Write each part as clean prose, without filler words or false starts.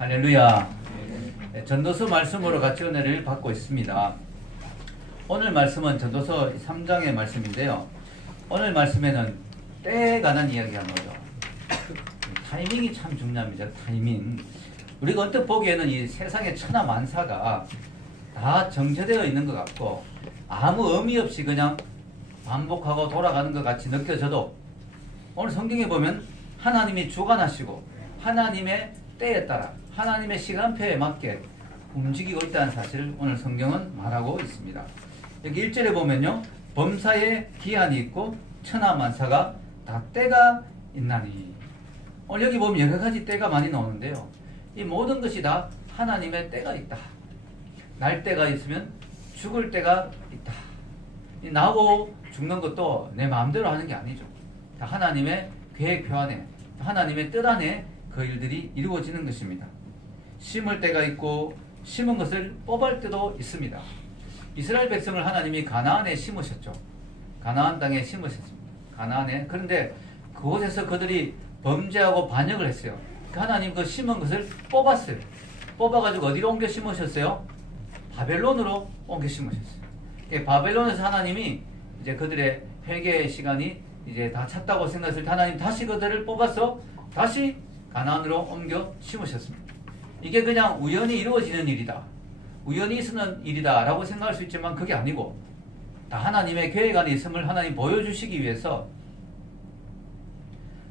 할렐루야. 전도서 말씀으로 같이 은혜를 받고 있습니다. 오늘 말씀은 전도서 3장의 말씀인데요. 오늘 말씀에는 때에 관한 이야기가 나오죠. 타이밍이 참 중요합니다. 타이밍. 우리가 언뜻 보기에는 이 세상의 천하 만사가 다 정체되어 있는 것 같고 아무 의미 없이 그냥 반복하고 돌아가는 것 같이 느껴져도 오늘 성경에 보면 하나님이 주관하시고 하나님의 때에 따라 하나님의 시간표에 맞게 움직이고 있다는 사실을 오늘 성경은 말하고 있습니다. 여기 1절에 보면요, 범사에 기한이 있고 천하만사가 다 때가 있나니. 오늘 여기 보면 여러 가지 때가 많이 나오는데요, 이 모든 것이 다 하나님의 때가 있다. 날 때가 있으면 죽을 때가 있다. 이 나고 죽는 것도 내 마음대로 하는 게 아니죠. 다 하나님의 계획표 안에, 하나님의 뜻 안에 그 일들이 이루어지는 것입니다. 심을 때가 있고 심은 것을 뽑을 때도 있습니다. 이스라엘 백성을 하나님이 가나안에 심으셨죠. 가나안 땅에 심으셨습니다. 가나안에. 그런데 그곳에서 그들이 범죄하고 반역을 했어요. 하나님 그 심은 것을 뽑았어요. 뽑아가지고 어디로 옮겨 심으셨어요? 바벨론으로 옮겨 심으셨어요. 바벨론에서 하나님이 이제 그들의 회개의 시간이 이제 다 찼다고 생각했을 때 하나님 다시 그들을 뽑아서 다시 가나안으로 옮겨 심으셨습니다. 이게 그냥 우연히 이루어지는 일이다, 우연히 있는 일이다 라고 생각할 수 있지만 그게 아니고 다 하나님의 계획 안에 있음을 하나님 보여주시기 위해서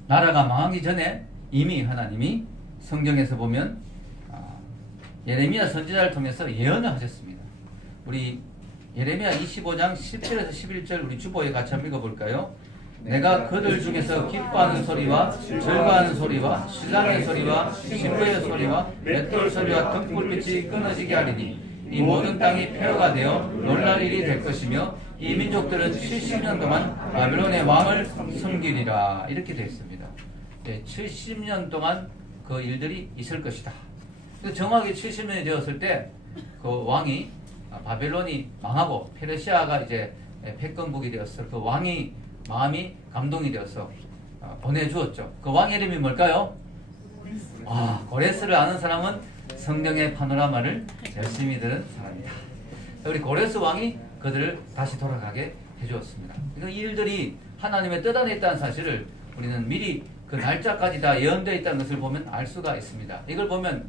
나라가 망하기 전에 이미 하나님이 성경에서 보면 예레미야 선지자를 통해서 예언을 하셨습니다. 우리 예레미야 25장 10절에서 11절 우리 주보에 같이 한번 읽어볼까요? 내가 그들 중에서 기뻐하는 소리와 즐거워하는 소리와 시장의 소리와 신부의 소리와 맷돌 소리와 등불빛이 끊어지게 하리니 이 모든 땅이 폐허가 되어 놀랄 일이 될 것이며 이 민족들은 70년 동안 바벨론의 왕을 섬기리라. 이렇게 되어 있습니다. 70년 동안 그 일들이 있을 것이다. 정확히 70년이 되었을 때 그 왕이 바벨론이 망하고 페르시아가 이제 패권국이 되었어. 그 왕이 마음이 감동이 되어서 보내주었죠. 그 왕 이름이 뭘까요? 고레스를 아는 사람은 성경의 파노라마를 열심히 들은 사람이다. 우리 고레스 왕이 그들을 다시 돌아가게 해주었습니다. 이 일들이 하나님의 뜻 안에 있다는 사실을 우리는 미리 그 날짜까지 다 예언되어 있다는 것을 보면 알 수가 있습니다. 이걸 보면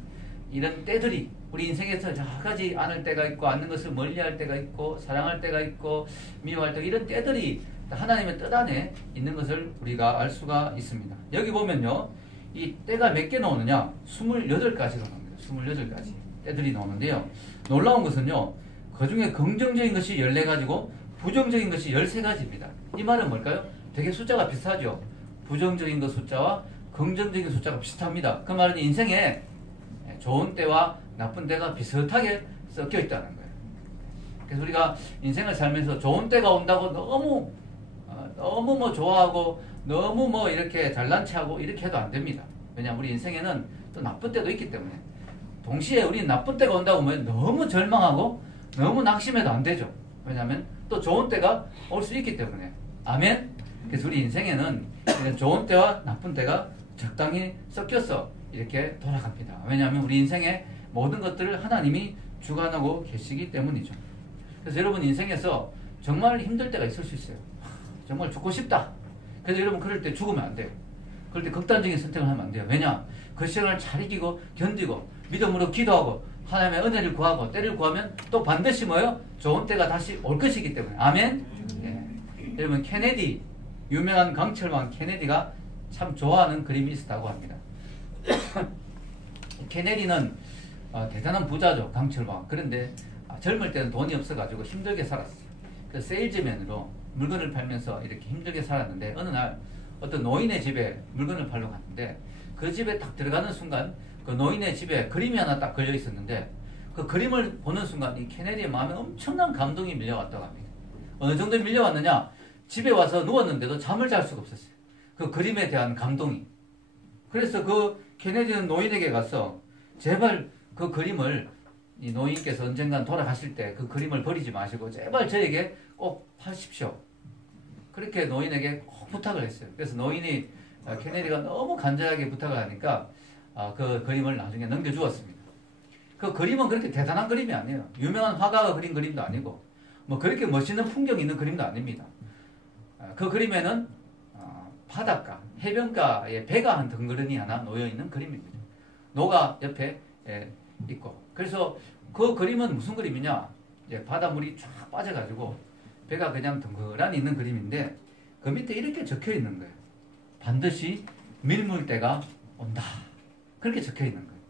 이런 때들이 우리 인생에서 여러 가지 안을 때가 있고 않는 것을 멀리할 때가 있고 사랑할 때가 있고 미워할 때가, 이런 때들이 하나님의 뜻 안에 있는 것을 우리가 알 수가 있습니다. 여기 보면요, 이 때가 몇 개 나오느냐? 28가지가 나옵니다. 28가지 때들이 나오는데요, 놀라운 것은요, 그 중에 긍정적인 것이 14가지고 부정적인 것이 13가지입니다. 이 말은 뭘까요? 되게 숫자가 비슷하죠. 부정적인 것 숫자와 긍정적인 숫자가 비슷합니다. 그 말은 인생에 좋은 때와 나쁜 때가 비슷하게 섞여 있다는 거예요. 그래서 우리가 인생을 살면서 좋은 때가 온다고 너무 뭐 좋아하고 너무 뭐 이렇게 잘난 체하고 이렇게 해도 안 됩니다. 왜냐하면 우리 인생에는 또 나쁜 때도 있기 때문에, 동시에 우리 나쁜 때가 온다고 하면 너무 절망하고 너무 낙심해도 안 되죠. 왜냐하면 또 좋은 때가 올 수 있기 때문에. 아멘. 그래서 우리 인생에는 이런 좋은 때와 나쁜 때가 적당히 섞여서 이렇게 돌아갑니다. 왜냐하면 우리 인생의 모든 것들을 하나님이 주관하고 계시기 때문이죠. 그래서 여러분 인생에서 정말 힘들 때가 있을 수 있어요. 정말 죽고 싶다. 그래서 여러분 그럴 때 죽으면 안 돼요. 그럴 때 극단적인 선택을 하면 안 돼요. 왜냐? 그 시간을 잘 이기고 견디고 믿음으로 기도하고 하나님의 은혜를 구하고 때를 구하면 또 반드시 뭐예요? 좋은 때가 다시 올 것이기 때문에. 아멘? 여러분 케네디, 유명한 강철왕 케네디가 참 좋아하는 그림이 있었다고 합니다. 케네디는 대단한 부자죠. 강철왕. 그런데 젊을 때는 돈이 없어가지고 힘들게 살았어요. 그 세일즈맨으로 물건을 팔면서 이렇게 힘들게 살았는데, 어느 날 어떤 노인의 집에 물건을 팔러 갔는데 그 집에 딱 들어가는 순간 그 노인의 집에 그림이 하나 딱 걸려 있었는데, 그 그림을 보는 순간 이 케네디의 마음에 엄청난 감동이 밀려왔다고 합니다. 어느 정도 밀려왔느냐? 집에 와서 누웠는데도 잠을 잘 수가 없었어요. 그 그림에 대한 감동이. 그래서 그 케네디는 노인에게 가서 제발 그 그림을, 이 노인께서 언젠간 돌아가실 때 그 그림을 버리지 마시고 제발 저에게 꼭 하십시오. 그렇게 노인에게 꼭 부탁을 했어요. 그래서 노인이 케네디가 너무 간절하게 부탁을 하니까 그 그림을 나중에 넘겨주었습니다. 그 그림은 그렇게 대단한 그림이 아니에요. 유명한 화가가 그린 그림도 아니고 뭐 그렇게 멋있는 풍경이 있는 그림도 아닙니다. 그 그림에는 바닷가, 해변가에 배가 한 덩그러니 하나 놓여있는 그림입니다. 노가 옆에 있고, 그래서 그 그림은 무슨 그림이냐, 이제 바닷물이 쫙 빠져가지고 배가 그냥 덩그러니 있는 그림인데 그 밑에 이렇게 적혀 있는 거예요. 반드시 밀물때가 온다. 그렇게 적혀 있는 거예요.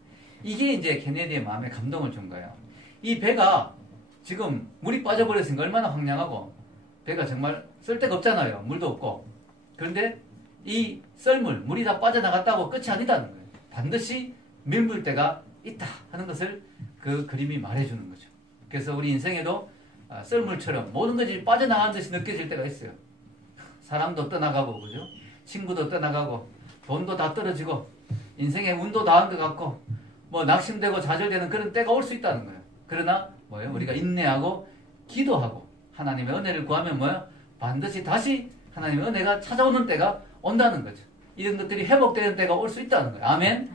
이게 이제 케네디의 마음에 감동을 준 거예요. 이 배가 지금 물이 빠져버렸으니까 얼마나 황량하고, 배가 정말 쓸 데가 없잖아요. 물도 없고. 그런데 이 썰물, 물이 다 빠져나갔다고 끝이 아니다는 거예요. 반드시 밀물때가 있다 하는 것을 그 그림이 말해주는 거죠. 그래서 우리 인생에도 썰물처럼 모든 것이 빠져나가는 듯이 느껴질 때가 있어요. 사람도 떠나가고, 그죠? 친구도 떠나가고, 돈도 다 떨어지고, 인생의 운도 다한 것 같고, 뭐 낙심되고 좌절되는 그런 때가 올 수 있다는 거예요. 그러나 뭐예요? 우리가 인내하고 기도하고 하나님의 은혜를 구하면 뭐예요? 반드시 다시 하나님의 은혜가 찾아오는 때가 온다는 거죠. 이런 것들이 회복되는 때가 올 수 있다는 거예요. 아멘?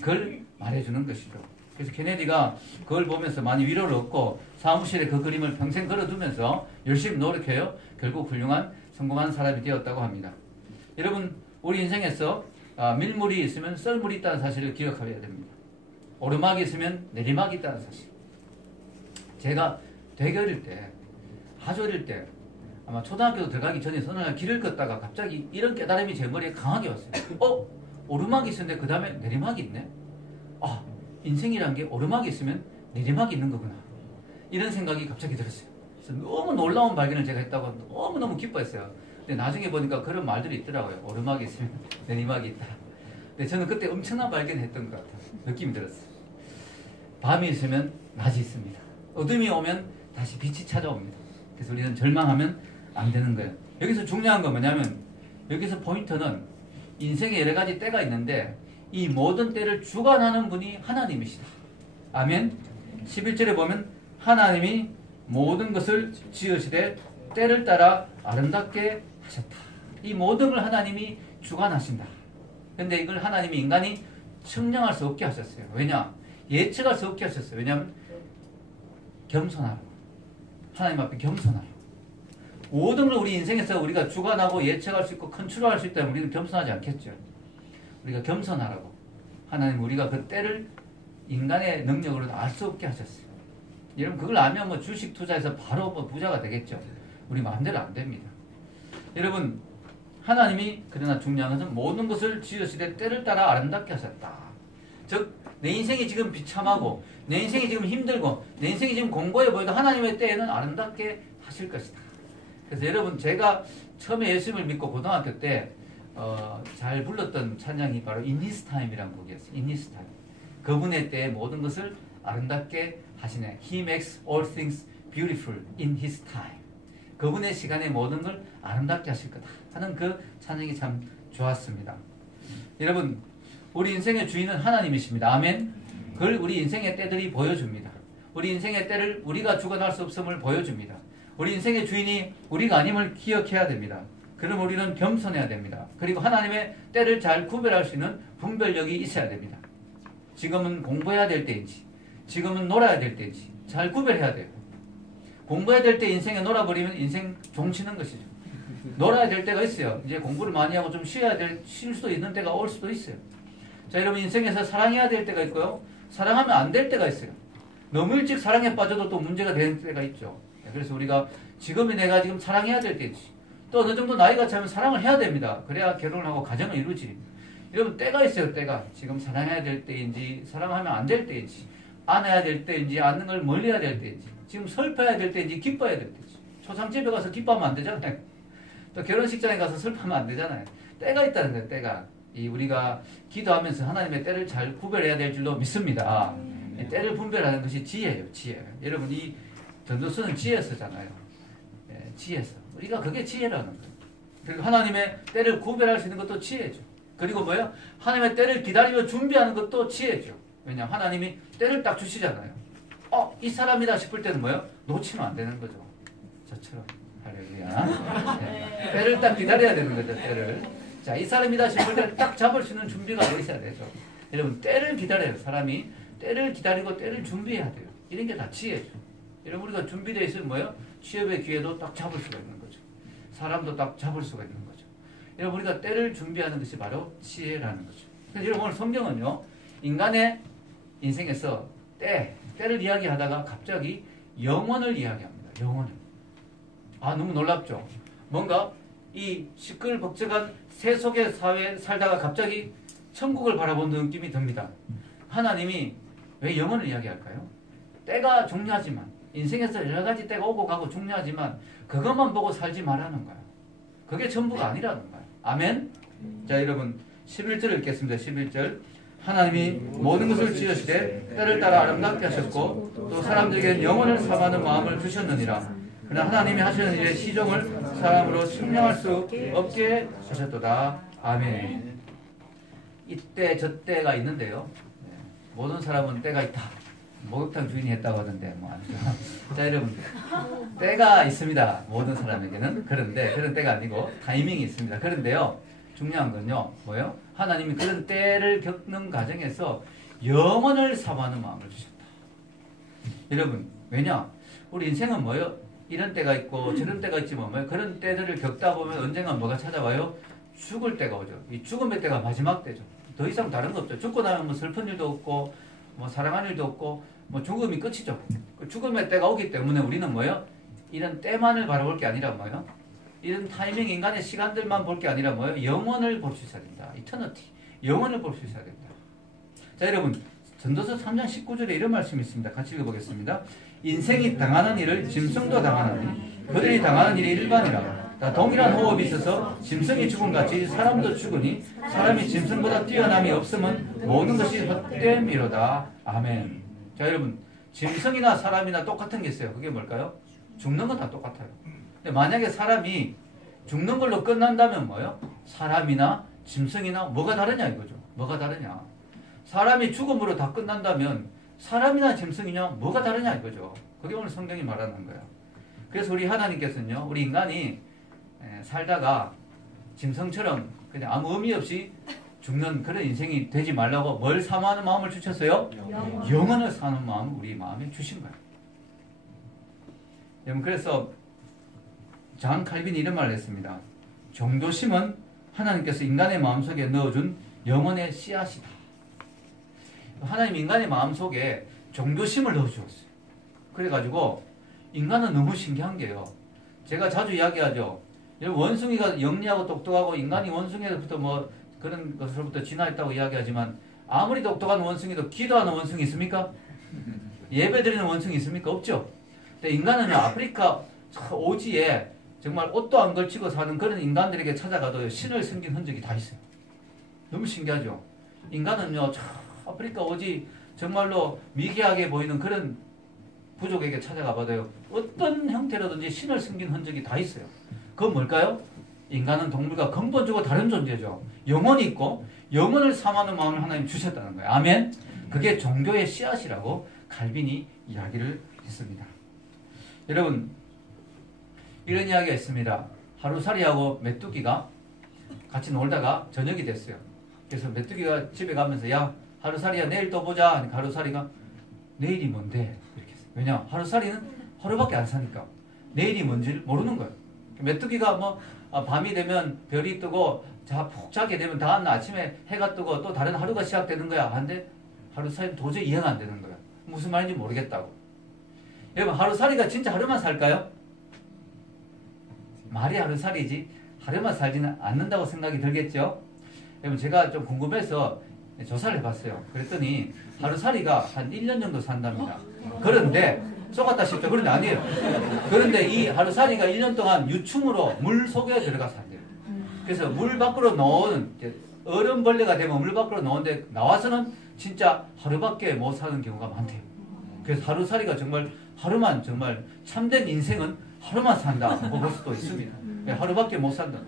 그걸 말해주는 것이죠. 그래서 케네디가 그걸 보면서 많이 위로를 얻고 사무실에 그 그림을 평생 걸어두면서 열심히 노력해요. 결국 훌륭한 성공한 사람이 되었다고 합니다. 여러분, 우리 인생에서 밀물이 있으면 썰물이 있다는 사실을 기억해야 됩니다. 오르막이 있으면 내리막이 있다는 사실. 제가 되게 어릴 때, 아주 어릴 때, 아마 초등학교 들어가기 전에 어느 날 길을 걷다가 갑자기 이런 깨달음이 제 머리에 강하게 왔어요. 오르막이 있었는데 그 다음에 내리막이 있네? 인생이란 게 오르막이 있으면 내리막이 있는 거구나. 이런 생각이 갑자기 들었어요. 그래서 너무 놀라운 발견을 제가 했다고 너무너무 기뻐했어요. 근데 나중에 보니까 그런 말들이 있더라고요. 오르막이 있으면 내리막이 있다. 근데 저는 그때 엄청난 발견을 했던 것 같아요. 느낌이 들었어요. 밤이 있으면 낮이 있습니다. 어둠이 오면 다시 빛이 찾아옵니다. 그래서 우리는 절망하면 안 되는 거예요. 여기서 중요한 건 뭐냐면, 여기서 포인트는 인생에 여러 가지 때가 있는데 이 모든 때를 주관하는 분이 하나님이시다. 아멘. 11절에 보면 하나님이 모든 것을 지으시되 때를 따라 아름답게 하셨다. 이 모든 걸 하나님이 주관하신다. 근데 이걸 하나님이 인간이 측량할 수 없게 하셨어요. 왜냐? 예측할 수 없게 하셨어요. 왜냐하면 겸손하라고. 하나님 앞에 겸손하라고. 모든 걸 우리 인생에서 우리가 주관하고 예측할 수 있고 컨트롤할 수 있다면 우리는 겸손하지 않겠죠. 우리가 겸손하라고. 하나님, 우리가 그 때를 인간의 능력으로는 알 수 없게 하셨어요. 여러분, 그걸 알면 뭐 주식 투자해서 바로 뭐 부자가 되겠죠. 우리 마음대로 안 됩니다. 여러분, 하나님이 그러나 중요한 것은 모든 것을 지으시되 때를 따라 아름답게 하셨다. 즉, 내 인생이 지금 비참하고 내 인생이 지금 힘들고 내 인생이 지금 공고해 보여도 하나님의 때에는 아름답게 하실 것이다. 그래서 여러분, 제가 처음에 예수님을 믿고 고등학교 때 잘 불렀던 찬양이 바로 In His Time이라는 곡이었어요. In His Time. 그분의 때에 모든 것을 아름답게 하시네. He makes all things beautiful in His time. 그분의 시간에 모든 걸 아름답게 하실 거다 하는 그 찬양이 참 좋았습니다. 여러분, 우리 인생의 주인은 하나님이십니다. 아멘. 그걸 우리 인생의 때들이 보여줍니다. 우리 인생의 때를 우리가 주관할 수 없음을 보여줍니다. 우리 인생의 주인이 우리가 아님을 기억해야 됩니다. 그럼 우리는 겸손해야 됩니다. 그리고 하나님의 때를 잘 구별할 수 있는 분별력이 있어야 됩니다. 지금은 공부해야 될 때인지, 지금은 놀아야 될 때인지 잘 구별해야 돼요. 공부해야 될 때 인생에 놀아버리면 인생 종치는 것이죠. 놀아야 될 때가 있어요. 이제 공부를 많이 하고 좀 쉴 수도 있는 때가 올 수도 있어요. 자, 여러분, 인생에서 사랑해야 될 때가 있고요. 사랑하면 안 될 때가 있어요. 너무 일찍 사랑에 빠져도 또 문제가 되는 때가 있죠. 그래서 우리가 지금이 내가 지금 사랑해야 될 때인지, 또 어느 정도 나이가 차면 사랑을 해야 됩니다. 그래야 결혼을 하고 가정을 이루지. 여러분, 때가 있어요. 때가. 지금 사랑해야 될 때인지, 사랑하면 안 될 때인지, 안아야 될 때인지, 안는 걸 멀리 해야 될 때인지, 지금 슬퍼야 될 때인지, 기뻐야 될 때인지. 초상집에 가서 기뻐하면 안 되잖아요. 또 결혼식장에 가서 슬퍼하면 안 되잖아요. 때가 있다는 거예요. 때가. 우리가 기도하면서 하나님의 때를 잘 구별해야 될 줄로 믿습니다. 때를 분별하는 것이 지혜예요. 지혜. 여러분, 이 전도서는 지혜서잖아요. 지혜서. 우리가 그게 지혜라는 거예요. 그리고 하나님의 때를 구별할 수 있는 것도 지혜죠. 그리고 뭐예요? 하나님의 때를 기다리며 준비하는 것도 지혜죠. 왜냐? 하나님이 때를 딱 주시잖아요. 이 사람이다 싶을 때는 뭐예요? 놓치면 안 되는 거죠. 저처럼. 할렐루야. 때를 딱 기다려야 되는 거죠. 때를. 자, 이 사람이다 싶을 때 딱 잡을 수 있는 준비가 돼 있어야 되죠. 여러분 때를 기다려요. 사람이 때를 기다리고 때를 준비해야 돼요. 이런 게 다 지혜죠. 여러분 우리가 준비되어 있으면 뭐예요? 취업의 기회도 딱 잡을 수가 있는 거죠. 사람도 딱 잡을 수가 있는 거죠. 여러분 우리가 때를 준비하는 것이 바로 지혜라는 거죠. 그래서 여러분 오늘 성경은요. 인간의 인생에서 때를 이야기하다가 갑자기 영원을 이야기합니다. 영원을. 아 너무 놀랍죠? 뭔가 이 시끌벅적한 세속의 사회에 살다가 갑자기 천국을 바라보는 느낌이 듭니다. 하나님이 왜 영원을 이야기할까요? 때가 중요하지만 인생에서 여러 가지 때가 오고 가고 중요하지만 그것만 보고 살지 말라는 거야. 그게 전부가 아니라는 거야. 아멘? 자 여러분 11절 읽겠습니다. 11절 하나님이 모든 것을 지으시되 때를 따라 아름답게 하셨고 또 사람들에게 영혼을 삼하는 마음을 주셨느니라. 그러나 하나님이 하시는 일의 시종을 사람으로 측량할 수 없게 하셨도다. 아멘. 이때 저때가 있는데요. 모든 사람은 때가 있다. 목욕탕 주인이 했다고 하던데 뭐 아니죠. 자 여러분 때가 있습니다. 모든 사람에게는. 그런데 그런 때가 아니고 타이밍이 있습니다. 그런데요. 중요한 건요. 뭐예요? 하나님이 그런 때를 겪는 과정에서 영원을 삼하는 마음을 주셨다. 여러분 왜냐? 우리 인생은 뭐예요? 이런 때가 있고 저런 때가 있지만 뭐예요? 그런 때들을 겪다 보면 언젠가 뭐가 찾아와요? 죽을 때가 오죠. 이 죽음의 때가 마지막 때죠. 더 이상 다른 거 없죠. 죽고 나면 뭐 슬픈 일도 없고 뭐 사랑할 일도 없고 뭐 죽음이 끝이죠. 그 죽음의 때가 오기 때문에 우리는 뭐예요? 이런 때만을 바라볼 게 아니라 뭐예요? 이런 타이밍 인간의 시간들만 볼 게 아니라 뭐예요? 영원을 볼 수 있어야 된다. 이터너티. 영원을 볼 수 있어야 된다. 자 여러분 전도서 3장 19절에 이런 말씀이 있습니다. 같이 읽어보겠습니다. 인생이 당하는 일을 짐승도 당하나니 그들이 당하는 일이 일반이라. 다 동일한 호흡이 있어서 짐승이 죽음같이 사람도 죽으니 사람이 짐승보다 뛰어남이 없으면 모든 것이 헛됨이로다. 아멘. 자 여러분 짐승이나 사람이나 똑같은 게 있어요. 그게 뭘까요? 죽는 건 다 똑같아요. 근데 만약에 사람이 죽는 걸로 끝난다면 뭐예요? 사람이나 짐승이나 뭐가 다르냐 이거죠. 뭐가 다르냐. 사람이 죽음으로 다 끝난다면 사람이나 짐승이냐 뭐가 다르냐 이거죠. 그게 오늘 성경이 말하는 거예요. 그래서 우리 하나님께서는요. 우리 인간이 살다가 짐승처럼 그냥 아무 의미 없이 죽는 그런 인생이 되지 말라고 뭘 사모하는 마음을 주셨어요? 영원을 사는 마음을 우리 마음에 주신 거예요. 여러분 그래서 장 칼빈이 이런 말을 했습니다. 정도심은 하나님께서 인간의 마음속에 넣어준 영혼의 씨앗이다. 하나님 인간의 마음속에 정도심을 넣어주었어요. 그래가지고 인간은 너무 신기한 게요. 제가 자주 이야기하죠. 원숭이가 영리하고 똑똑하고 인간이 원숭이로부터 뭐 그런 것으로부터 진화했다고 이야기하지만 아무리 똑똑한 원숭이도 기도하는 원숭이 있습니까? 예배드리는 원숭이 있습니까? 없죠. 근데 인간은 아프리카 오지에 정말 옷도 안 걸치고 사는 그런 인간들에게 찾아가도 신을 섬긴 흔적이 다 있어요. 너무 신기하죠. 인간은요 아프리카 오지 정말로 미개하게 보이는 그런 부족에게 찾아가봐도요 어떤 형태로든지 신을 섬긴 흔적이 다 있어요. 그건 뭘까요? 인간은 동물과 근본적으로 다른 존재죠. 영혼이 있고 영혼을 삼하는 마음을 하나님 주셨다는 거예요. 아멘. 그게 종교의 씨앗이라고 칼빈이 이야기를 했습니다. 여러분 이런 이야기가 있습니다. 하루살이하고 메뚜기가 같이 놀다가 저녁이 됐어요. 그래서 메뚜기가 집에 가면서 야 하루살이야 내일 또 보자. 하니까 하루살이가 내일이 뭔데? 이렇게 했어요. 왜냐 하루살이는 하루밖에 안 사니까 내일이 뭔지 모르는 거예요. 메뚜기가 뭐 밤이 되면 별이 뜨고 푹 자게 되면 다음날 아침에 해가 뜨고 또 다른 하루가 시작되는 거야. 근데 하루살이는 도저히 이해가 안 되는 거야. 무슨 말인지 모르겠다고. 여러분 하루살이가 진짜 하루만 살까요? 말이 하루살이지 하루만 살지는 않는다고 생각이 들겠죠? 여러분 제가 좀 궁금해서 조사를 해봤어요. 그랬더니 하루살이가 한 1년 정도 산답니다. 그런데 속았다 싶죠? 그런데 아니에요. 그런데 이 하루살이가 1년 동안 유충으로 물 속에 들어가서 산대요. 그래서 물 밖으로 나오는 얼음벌레가 되면 물 밖으로 나오는데 나와서는 진짜 하루밖에 못 사는 경우가 많대요. 그래서 하루살이가 정말 하루만 정말 참된 인생은 하루만 산다 볼 수도 있습니다. 하루밖에 못 산다.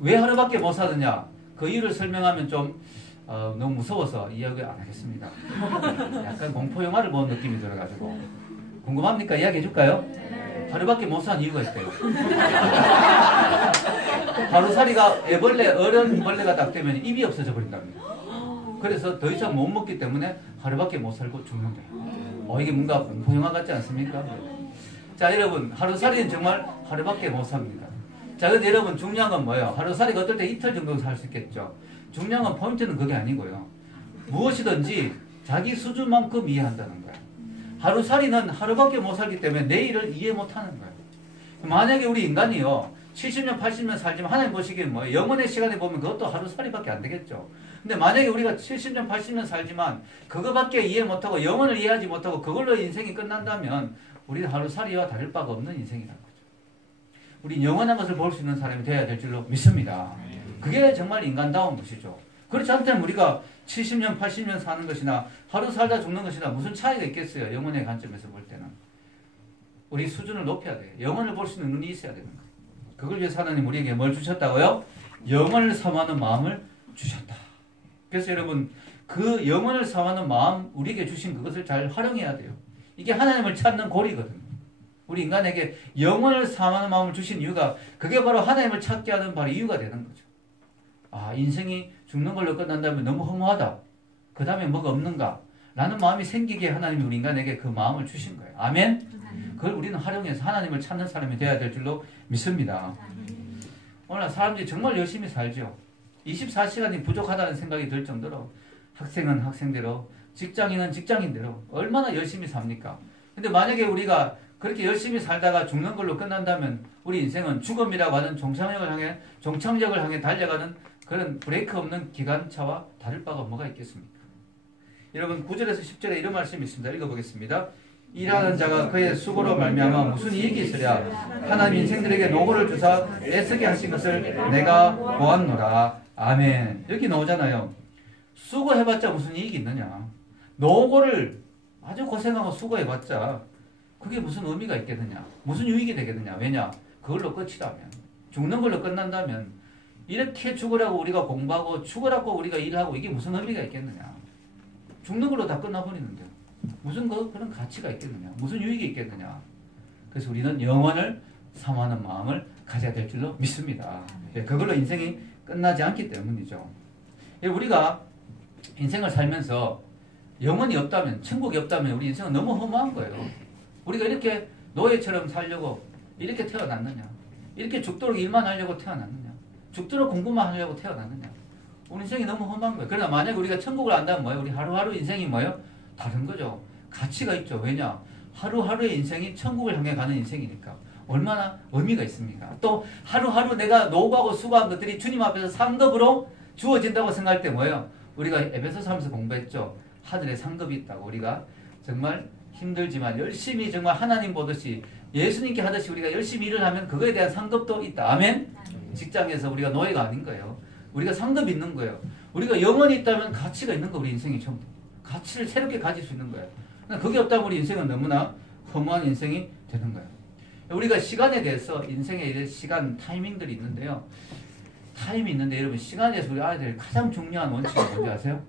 왜 하루밖에 못 사느냐? 그 이유를 설명하면 좀 너무 무서워서 이야기 안 하겠습니다. 약간 공포 영화를 본 느낌이 들어가지고 궁금합니까? 이야기해 줄까요? 하루밖에 못 사는 이유가 있대요. 하루살이가 애벌레, 어른벌레가 딱 되면 입이 없어져 버린답니다. 그래서 더 이상 못 먹기 때문에 하루밖에 못 살고 죽는데요. 이게 뭔가 공포영화 같지 않습니까? 자, 여러분, 하루살이는 정말 하루밖에 못 삽니다. 자, 근데 여러분, 중요한 건 뭐예요? 하루살이가 어떨 때 이틀 정도 살 수 있겠죠. 중요한 건 포인트는 그게 아니고요. 무엇이든지 자기 수준만큼 이해한다는 거예요. 하루살이는 하루밖에 못 살기 때문에 내일을 이해 못 하는 거예요. 만약에 우리 인간이요, 70년, 80년 살지만 하나님 보시기엔 뭐예요? 영원의 시간에 보면 그것도 하루살이밖에 안 되겠죠. 근데 만약에 우리가 70년, 80년 살지만 그거밖에 이해 못하고 영원을 이해하지 못하고 그걸로 인생이 끝난다면 우리는 하루살이와 다를 바가 없는 인생이라는 거죠. 우리 영원한 것을 볼 수 있는 사람이 되어야 될 줄로 믿습니다. 그게 정말 인간다운 것이죠. 그렇지 않다면 우리가 70년, 80년 사는 것이나 하루 살다 죽는 것이나 무슨 차이가 있겠어요? 영혼의 관점에서 볼 때는. 우리 수준을 높여야 돼요. 영혼을 볼 수 있는 눈이 있어야 되는 거예요. 그걸 위해서 하나님 우리에게 뭘 주셨다고요? 영혼을 삼하는 마음을 주셨다. 그래서 여러분, 그 영혼을 삼하는 마음, 우리에게 주신 그것을 잘 활용해야 돼요. 이게 하나님을 찾는 고리거든요. 우리 인간에게 영혼을 삼하는 마음을 주신 이유가 그게 바로 하나님을 찾게 하는 바로 이유가 되는 거죠. 인생이 죽는 걸로 끝난다면 너무 허무하다. 그 다음에 뭐가 없는가? 라는 마음이 생기게 하나님이 우리 인간에게 그 마음을 주신 거예요. 아멘? 그걸 우리는 활용해서 하나님을 찾는 사람이 되어야 될 줄로 믿습니다. 오늘 사람들이 정말 열심히 살죠. 24시간이 부족하다는 생각이 들 정도로 학생은 학생대로, 직장인은 직장인대로 얼마나 열심히 삽니까? 근데 만약에 우리가 그렇게 열심히 살다가 죽는 걸로 끝난다면 우리 인생은 죽음이라고 하는 종착역을 향해 달려가는 그런 브레이크 없는 기관차와 다를 바가 뭐가 있겠습니까? 여러분 9절에서 10절에 이런 말씀이 있습니다. 읽어보겠습니다. 일하는 자가 그의 수고로 말미암아 무슨 이익이 있으랴. 하나님 인생들에게 노고를 주사 애쓰게 하신 것을 내가 보았노라. 아멘. 여기 나오잖아요. 수고해봤자 무슨 이익이 있느냐. 노고를 아주 고생하고 수고해봤자 그게 무슨 의미가 있겠느냐. 무슨 유익이 되겠느냐. 왜냐? 그걸로 끝이라면. 죽는 걸로 끝난다면 이렇게 죽으라고 우리가 공부하고 죽으라고 우리가 일하고 이게 무슨 의미가 있겠느냐. 죽는 걸로 다 끝나버리는데 무슨 그런 가치가 있겠느냐. 무슨 유익이 있겠느냐. 그래서 우리는 영혼을 삼하는 마음을 가져야 될 줄로 믿습니다. 그걸로 인생이 끝나지 않기 때문이죠. 우리가 인생을 살면서 영혼이 없다면, 천국이 없다면 우리 인생은 너무 허무한 거예요. 우리가 이렇게 노예처럼 살려고 이렇게 태어났느냐. 이렇게 죽도록 일만 하려고 태어났느냐. 죽도록 공부만 하려고 태어났느냐. 우리 인생이 너무 험한 거예요. 그러나 만약 우리가 천국을 안다면 뭐예요? 우리 하루하루 인생이 뭐예요? 다른 거죠. 가치가 있죠. 왜냐? 하루하루의 인생이 천국을 향해 가는 인생이니까. 얼마나 의미가 있습니까? 또 하루하루 내가 노고하고 수고한 것들이 주님 앞에서 상급으로 주어진다고 생각할 때 뭐예요? 우리가 에베소서 하면서 공부했죠. 하늘에 상급이 있다고. 우리가 정말 힘들지만 열심히 정말 하나님 보듯이 예수님께 하듯이 우리가 열심히 일을 하면 그거에 대한 상급도 있다. 아멘? 직장에서 우리가 노예가 아닌 거예요. 우리가 상급이 있는 거예요. 우리가 영혼이 있다면 가치가 있는 거. 우리 인생이 전부. 가치를 새롭게 가질 수 있는 거예요. 그게 없다면 우리 인생은 너무나 허무한 인생이 되는 거예요. 우리가 시간에 대해서 인생의 시간 타이밍들이 있는데요. 타임이 있는데 여러분 시간에 대해서 우리 알아야 될 가장 중요한 원칙은 뭔지 아세요?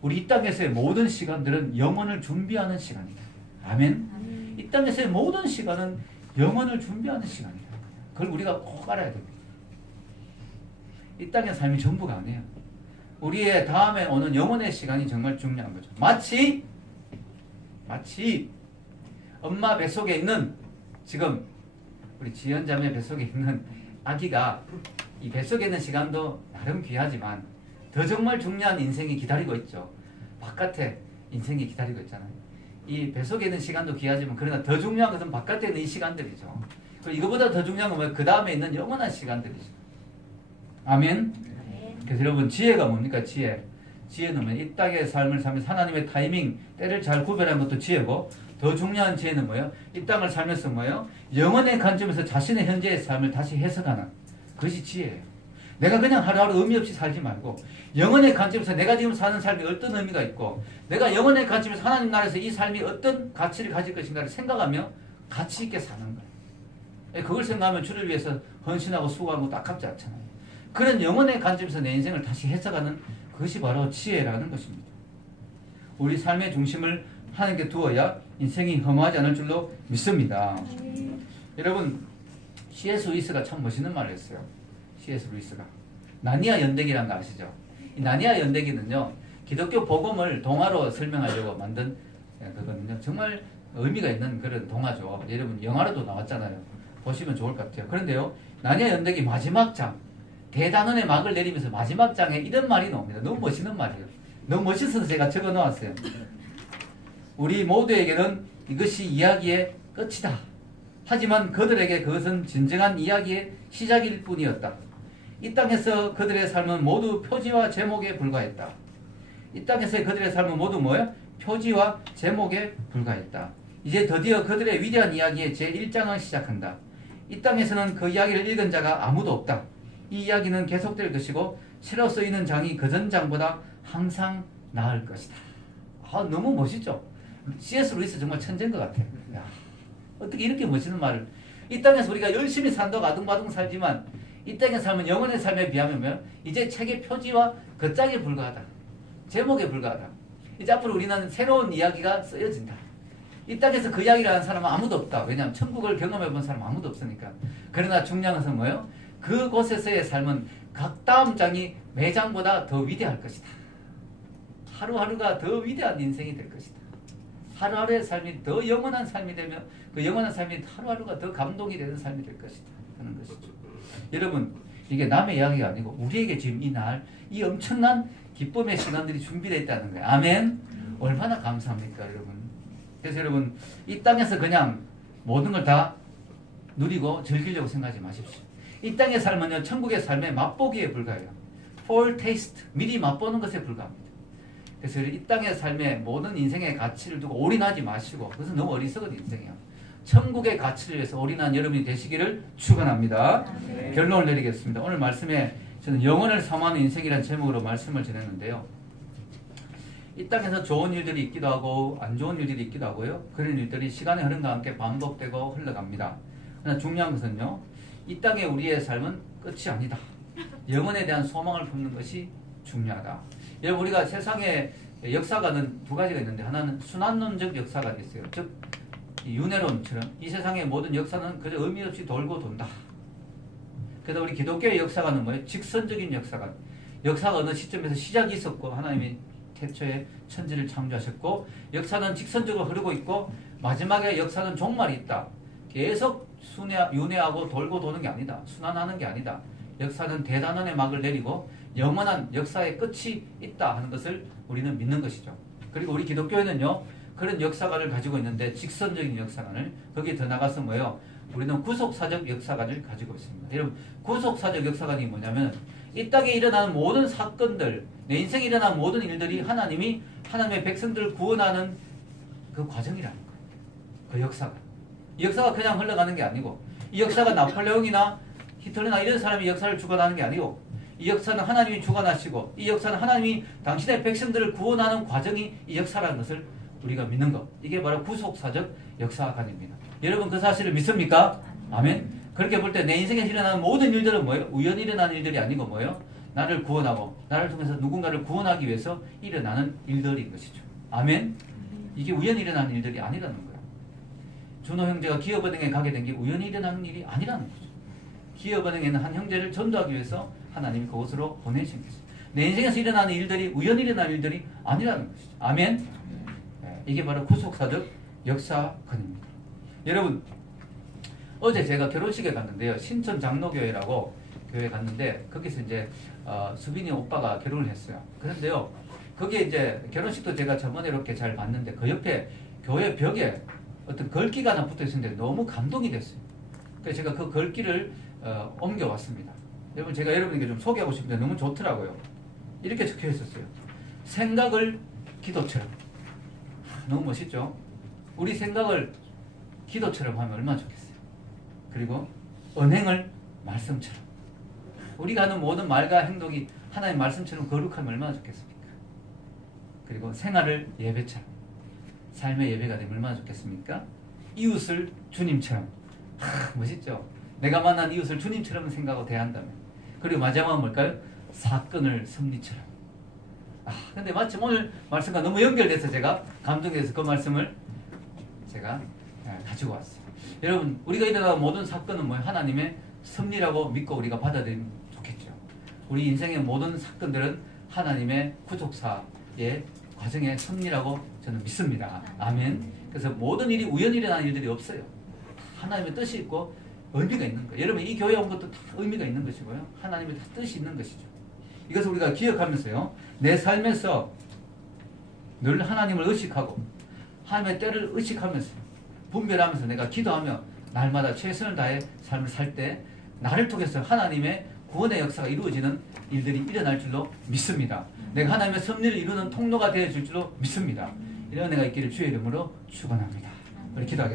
우리 이 땅에서의 모든 시간들은 영혼을 준비하는 시간이다. 아멘? 이 땅에서의 모든 시간은 영혼을 준비하는 시간이다. 그걸 우리가 꼭 알아야 됩니다. 이 땅의 삶이 전부가 아니에요. 우리의 다음에 오는 영혼의 시간이 정말 중요한 거죠. 마치 엄마 뱃속에 있는 지금 우리 지연자매 뱃속에 있는 아기가 이 뱃속에 있는 시간도 나름 귀하지만 더 정말 중요한 인생이 기다리고 있죠. 바깥에 인생이 기다리고 있잖아요. 이 뱃속에 있는 시간도 귀하지만 그러나 더 중요한 것은 바깥에 있는 이 시간들이죠. 그리고 이거보다 더 중요한 건 뭐예요? 그 다음에 있는 영원한 시간들이죠. 아멘? 그래서 여러분 지혜가 뭡니까? 지혜는 이 땅의 삶을 살면서 하나님의 타이밍, 때를 잘 구별하는 것도 지혜고 더 중요한 지혜는 뭐예요? 이 땅을 살면서 뭐예요? 영혼의 관점에서 자신의 현재의 삶을 다시 해석하는 그것이 지혜예요. 내가 그냥 하루하루 의미 없이 살지 말고 영혼의 관점에서 내가 지금 사는 삶이 어떤 의미가 있고 내가 영혼의 관점에서 하나님 나라에서 이 삶이 어떤 가치를 가질 것인가를 생각하며 가치 있게 사는 거예요. 그걸 생각하면 주를 위해서 헌신하고 수고하는 것도 아깝지 않잖아요. 그런 영혼의 관점에서 내 인생을 다시 해석하는 그것이 바로 지혜라는 것입니다. 우리 삶의 중심을 하나님께 두어야 인생이 허무하지 않을 줄로 믿습니다. 여러분 C.S. 루이스가 참 멋있는 말을 했어요. C.S. 루이스가. 나니아 연대기라는 거 아시죠? 이 나니아 연대기는요, 기독교 복음을 동화로 설명하려고 만든 그거는요, 정말 의미가 있는 그런 동화죠. 여러분 영화로도 나왔잖아요. 보시면 좋을 것 같아요. 그런데요, 나니아 연대기 마지막 장, 대단원의 막을 내리면서 마지막 장에 이런 말이 나옵니다. 너무 멋있는 말이에요. 너무 멋있어서 제가 적어 놓았어요. 우리 모두에게는 이것이 이야기의 끝이다. 하지만 그들에게 그것은 진정한 이야기의 시작일 뿐이었다. 이 땅에서 그들의 삶은 모두 표지와 제목에 불과했다. 이 땅에서의 그들의 삶은 모두 뭐예요? 표지와 제목에 불과했다. 이제 드디어 그들의 위대한 이야기의 제1장을 시작한다. 이 땅에서는 그 이야기를 읽은 자가 아무도 없다. 이 이야기는 계속될 것이고 새로 쓰이는 장이 그전 장보다 항상 나을 것이다. 너무 멋있죠? C.S. 루이스 정말 천재인 것 같아요. 야, 어떻게 이렇게 멋있는 말을. 이 땅에서 우리가 열심히 산다고 아둥바둥 살지만 이 땅의 삶은 영혼의 삶에 비하면 뭐예요? 이제 책의 표지와 겉장에 불과하다. 제목에 불과하다. 이제 앞으로 우리는 새로운 이야기가 쓰여진다. 이 땅에서 그 이야기를 하는 사람은 아무도 없다. 왜냐하면 천국을 경험해 본 사람은 아무도 없으니까. 그러나 중요한 것은 뭐예요? 그곳에서의 삶은 각 다음 장이 매 장보다 더 위대할 것이다. 하루하루가 더 위대한 인생이 될 것이다. 하루하루의 삶이 더 영원한 삶이 되며 그 영원한 삶이 하루하루가 더 감동이 되는 삶이 될 것이다 하는 것이죠. 여러분, 이게 남의 이야기가 아니고 우리에게 지금 이 날, 이 엄청난 기쁨의 시간들이 준비되어 있다는 거예요. 아멘. 얼마나 감사합니까, 여러분. 그래서 여러분, 이 땅에서 그냥 모든 걸 다 누리고 즐기려고 생각하지 마십시오. 이 땅의 삶은요, 천국의 삶의 맛보기에 불과해요. foretaste, 미리 맛보는 것에 불과합니다. 그래서 이 땅의 삶의 모든 인생의 가치를 두고 올인하지 마시고, 그것은 너무 어리석은 인생이에요. 천국의 가치를 위해서 올인한 여러분이 되시기를 축원합니다. 네. 결론을 내리겠습니다. 오늘 말씀에 저는 영혼을 사모하는 인생이라는 제목으로 말씀을 전했는데요. 이 땅에서 좋은 일들이 있기도 하고 안 좋은 일들이 있기도 하고요. 그런 일들이 시간의 흐름과 함께 반복되고 흘러갑니다. 그러나 중요한 것은요, 이 땅의 우리의 삶은 끝이 아니다. 영혼에 대한 소망을 품는 것이 중요하다. 여러분, 우리가 세상에 역사가는 두 가지가 있는데, 하나는 순환론적 역사가 있어요. 즉 윤회론처럼 이 세상의 모든 역사는 그저 의미 없이 돌고 돈다. 그래서 우리 기독교의 역사가는 뭐예요? 직선적인 역사가. 역사가 어느 시점에서 시작이 있었고 하나님이 태초에 천지를 창조하셨고, 역사는 직선적으로 흐르고 있고 마지막에 역사는 종말이 있다. 계속 윤회하고 돌고 도는 게 아니다. 순환하는 게 아니다. 역사는 대단원의 막을 내리고 영원한 역사의 끝이 있다 하는 것을 우리는 믿는 것이죠. 그리고 우리 기독교에는요, 그런 역사관을 가지고 있는데, 직선적인 역사관을, 거기에 더 나가서 뭐예요? 우리는 구속사적 역사관을 가지고 있습니다. 여러분, 구속사적 역사관이 뭐냐면 이 땅에 일어나는 모든 사건들, 내 인생에 일어나는 모든 일들이 하나님이 하나님의 백성들을 구원하는 그 과정이라는 거예요. 그 역사가. 이 역사가 그냥 흘러가는 게 아니고, 이 역사가 나폴레옹이나 히틀러나 이런 사람이 역사를 주관하는 게 아니고, 이 역사는 하나님이 주관하시고, 이 역사는 하나님이 당신의 백성들을 구원하는 과정이 이 역사라는 것을 우리가 믿는 것. 이게 바로 구속사적 역사관입니다. 여러분, 그 사실을 믿습니까? 아멘. 그렇게 볼 때 내 인생에 일어나는 모든 일들은 뭐예요? 우연히 일어나는 일들이 아니고 뭐예요? 나를 구원하고 나를 통해서 누군가를 구원하기 위해서 일어나는 일들인 것이죠. 아멘. 이게 우연히 일어나는 일들이 아니라는 거예요. 준호 형제가 기업은행에 가게 된 게 우연히 일어나는 일이 아니라는 거죠. 기업은행에는 한 형제를 전도하기 위해서 하나님이 그곳으로 보내신 것이죠. 내 인생에서 일어나는 일들이 우연히 일어나는 일들이 아니라는 것이죠. 아멘. 이게 바로 구속사적 역사관입니다. 여러분, 어제 제가 결혼식에 갔는데요. 신천 장로교회라고 교회 갔는데, 거기서 이제 수빈이 오빠가 결혼을 했어요. 그런데요, 거기에 이제 결혼식도 제가 저번에 이렇게 잘 봤는데, 그 옆에 교회 벽에 어떤 글귀가 하나 붙어 있었는데 너무 감동이 됐어요. 그래서 제가 그 글귀를 옮겨왔습니다. 여러분, 제가 여러분에게 좀 소개하고 싶은데 너무 좋더라고요. 이렇게 적혀 있었어요. 생각을 기도처럼. 너무 멋있죠? 우리 생각을 기도처럼 하면 얼마나 좋겠어요. 그리고 언행을 말씀처럼. 우리가 하는 모든 말과 행동이 하나님의 말씀처럼 거룩하면 얼마나 좋겠습니까? 그리고 생활을 예배처럼. 삶의 예배가 되면 얼마나 좋겠습니까? 이웃을 주님처럼. 멋있죠? 내가 만난 이웃을 주님처럼 생각하고 대한다면. 그리고 마지막은 뭘까요? 사건을 섭리처럼. 근데 마침 오늘 말씀과 너무 연결돼서 제가 감동돼서 그 말씀을 제가 가지고 왔어요. 여러분, 우리가 일어나는 모든 사건은 뭐예요? 하나님의 섭리라고 믿고 우리가 받아들이면 우리 인생의 모든 사건들은 하나님의 구속사의 과정의 섭리라고 저는 믿습니다. 아멘. 그래서 모든 일이 우연히 일어나는 일들이 없어요. 하나님의 뜻이 있고 의미가 있는 거예요. 여러분 이 교회 온 것도 다 의미가 있는 것이고요. 하나님의 다 뜻이 있는 것이죠. 이것을 우리가 기억하면서요. 내 삶에서 늘 하나님을 의식하고 하나님의 때를 의식하면서 분별하면서 내가 기도하며 날마다 최선을 다해 삶을 살 때 나를 통해서 하나님의 구원의 역사가 이루어지는 일들이 일어날 줄로 믿습니다. 내가 하나님의 섭리를 이루는 통로가 되어줄 줄로 믿습니다. 이런 은혜가 있기를 주의 이름으로 축원합니다. 우리 기도하겠습니다.